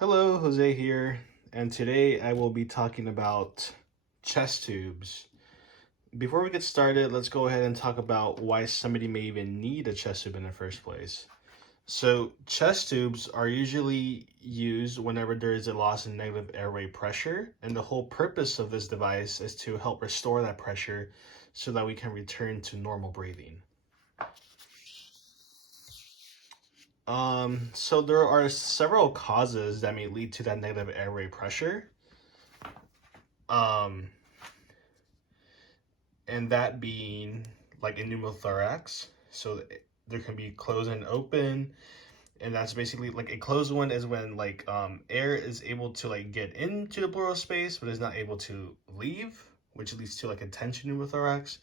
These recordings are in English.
Hello, Jose here, and today I will be talking about chest tubes. Before we get started, let's go ahead and talk about why somebody may even need a chest tube in the first place. So, chest tubes are usually used whenever there is a loss in negative airway pressure, and the whole purpose of this device is to help restore that pressure so that we can return to normal breathing. So there are several causes that may lead to that negative airway pressure. Um, and that being like a pneumothorax. So there can be closed and open, and that's basically like a closed one is when air is able to like get into the pleural space but is not able to leave, which leads to like a tension pneumothorax.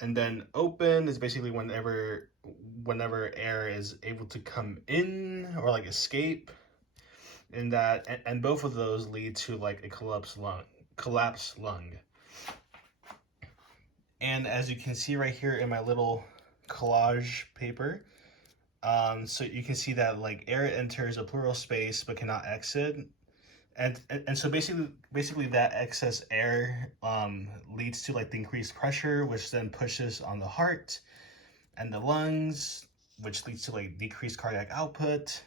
And then open is basically whenever air is able to come in or like escape, and both of those lead to like a collapsed lung. And as you can see right here in my little collage paper, so you can see that like air enters a pleural space but cannot exit. And so basically that excess air leads to like the increased pressure, which then pushes on the heart and the lungs, which leads to like decreased cardiac output.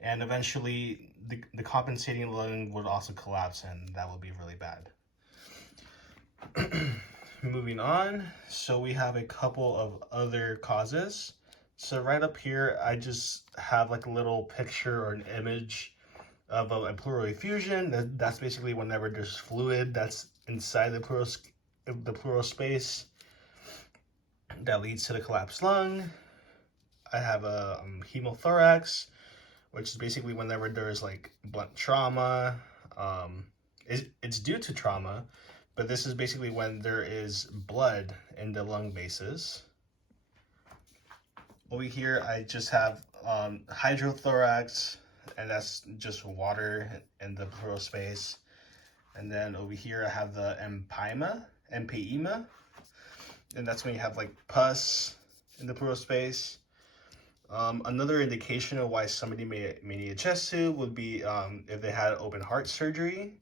And eventually the compensating lung would also collapse, and that would be really bad. Moving on, so we have a couple of other causes. So right up here, I just have like a little picture or an image of a pleural effusion. That's basically whenever there's fluid that's inside the pleural space that leads to the collapsed lung. I have a hemothorax, which is basically whenever there's like blunt trauma. It's due to trauma, but this is basically when there is blood in the lung bases. Over here, I just have hydrothorax, and that's just water in the pleural space. And then over here, I have the empyema, and that's when you have like pus in the pleural space. Another indication of why somebody may need a chest tube would be if they had open heart surgery.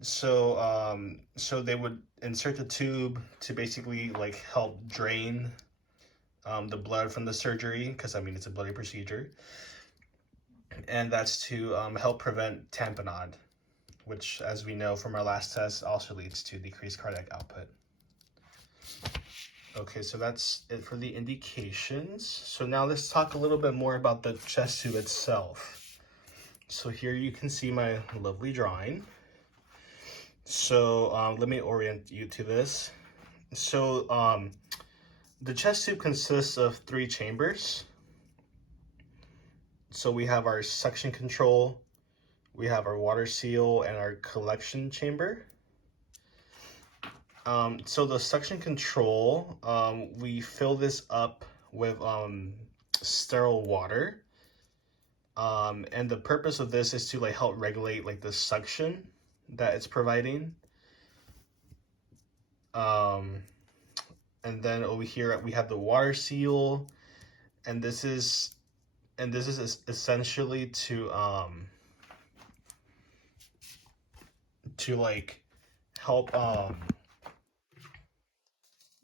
So they would insert the tube to basically like help drain the blood from the surgery, because I mean it's a bloody procedure, and that's to help prevent tamponade, which, as we know from our last test, also leads to decreased cardiac output. Okay, so that's it for the indications. So now let's talk a little bit more about the chest tube itself. So here you can see my lovely drawing. So let me orient you to this. So the chest tube consists of 3 chambers. So we have our suction control, we have our water seal, and our collection chamber. So the suction control, we fill this up with sterile water. And the purpose of this is to like help regulate like the suction that it's providing. And then over here we have the water seal, and this is essentially to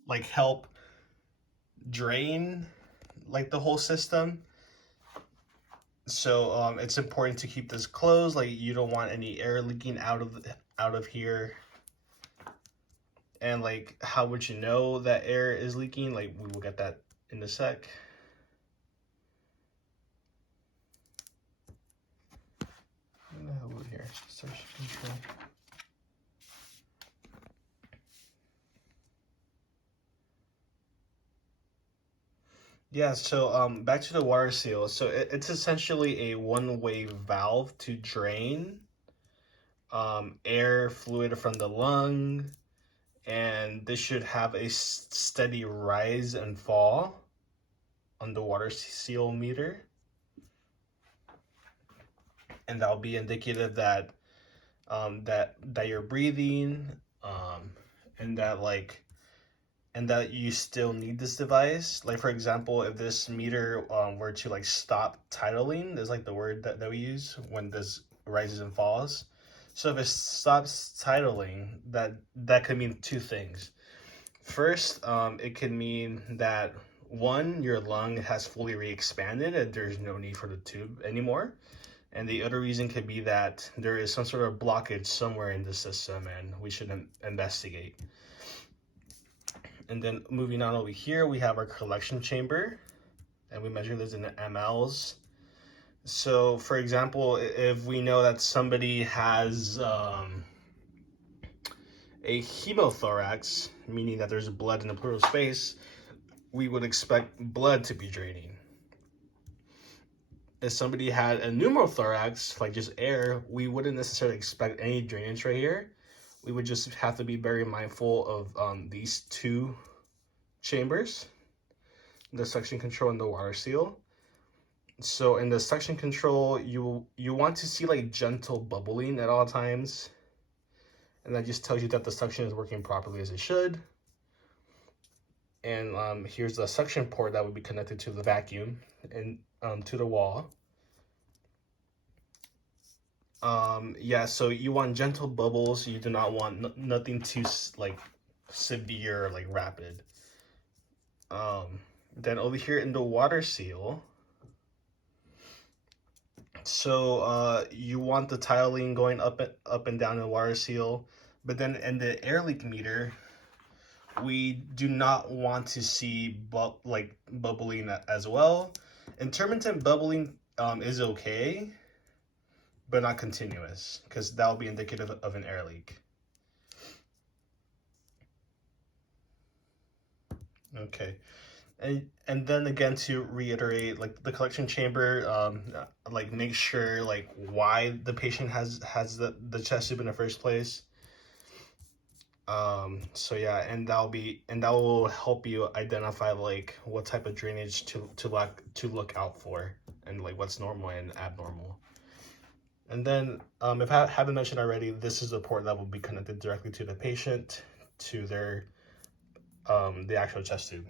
like help drain like the whole system. So it's important to keep this closed. Like you don't want any air leaking out of here. And like, how would you know that air is leaking? Like, we will get that in a sec. Over here, suction control. Yeah, so back to the water seal. So it's essentially a one-way valve to drain air fluid from the lung, and this should have a steady rise and fall on the water seal meter, and that'll be indicative that that you're breathing, and that like and that you still need this device. Like for example, if this meter were to like stop tidling, is like the word that we use when this rises and falls. So if it stops tidling, that could mean two things. First, it could mean that one, your lung has fully re-expanded and there's no need for the tube anymore. And the other reason could be that there is some sort of blockage somewhere in the system and we should investigate. And then moving on over here, we have our collection chamber, and we measure this in mLs. So for example, if we know that somebody has a hemothorax, meaning that there's blood in the pleural space, we would expect blood to be draining. If somebody had a pneumothorax, like just air, we wouldn't necessarily expect any drainage right here. We would just have to be very mindful of these two chambers, the suction control and the water seal. So in the suction control, you want to see like gentle bubbling at all times. And that just tells you that the suction is working properly as it should. And here's the suction port that would be connected to the vacuum and to the wall. Yeah, so you want gentle bubbles. You do not want nothing too like severe or like rapid. Then over here in the water seal, so you want the tiling going up and down in the water seal, but then in the air leak meter, we do not want to see bubbling as well. Intermittent bubbling is okay, but not continuous, because that will be indicative of an air leak. Okay. And then again, to reiterate, like the collection chamber, like make sure like why the patient has the chest tube in the first place. So yeah, and that will help you identify like what type of drainage to look out for, and like what's normal and abnormal. And then if I haven't mentioned already, this is the port that will be connected directly to the patient, to their the actual chest tube.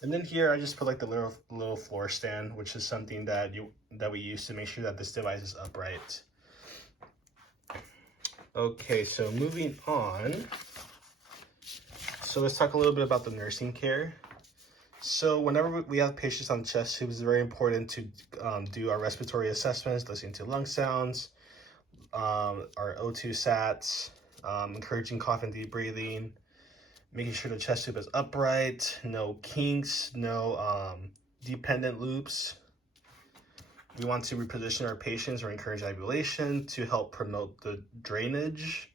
And then here I just put like the little floor stand, which is something that we use to make sure that this device is upright. Okay, so moving on. So let's talk a little bit about the nursing care. So whenever we have patients on chest tubes, it's very important to do our respiratory assessments, listening to lung sounds, our O2 sats, encouraging cough and deep breathing, making sure the chest tube is upright, no kinks, no dependent loops. We want to reposition our patients or encourage ambulation to help promote the drainage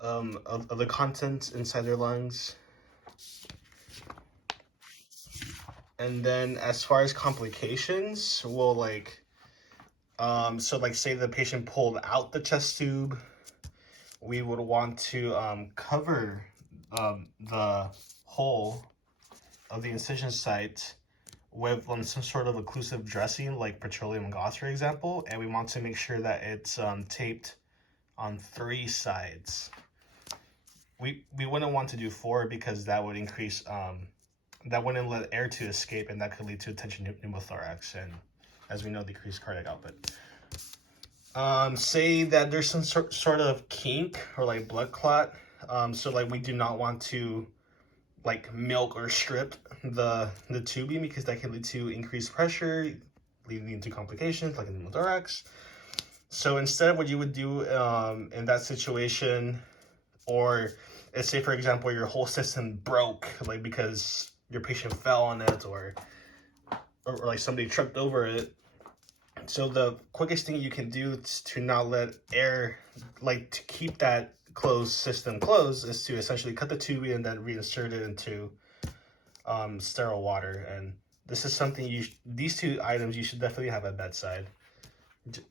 of the contents inside their lungs. And then as far as complications, we'll so like say the patient pulled out the chest tube, we would want to cover the hole of the incision site with some sort of occlusive dressing, like petroleum gauze, for example, and we want to make sure that it's taped on 3 sides. We wouldn't want to do 4 because that would increase, that wouldn't let air to escape, and that could lead to tension pneumothorax, and as we know, decreased cardiac output. Say that there's some sort of kink or like blood clot, so like we do not want to like milk or strip the tubing, because that can lead to increased pressure, leading to complications like a pneumothorax. So instead, what you would do in that situation, or let's say for example your whole system broke, like because your patient fell on it or like somebody tripped over it. So the quickest thing you can do to not let air, like to keep that closed system closed, is to essentially cut the tubing and then reinsert it into sterile water. And this is something these 2 items you should definitely have at bedside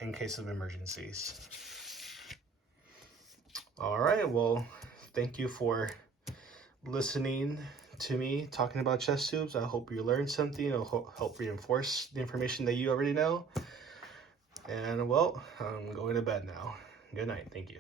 in case of emergencies. All right, well, thank you for listening to me talking about chest tubes. I hope you learned something. It'll help reinforce the information that you already know. And well, I'm going to bed now. Good night. Thank you.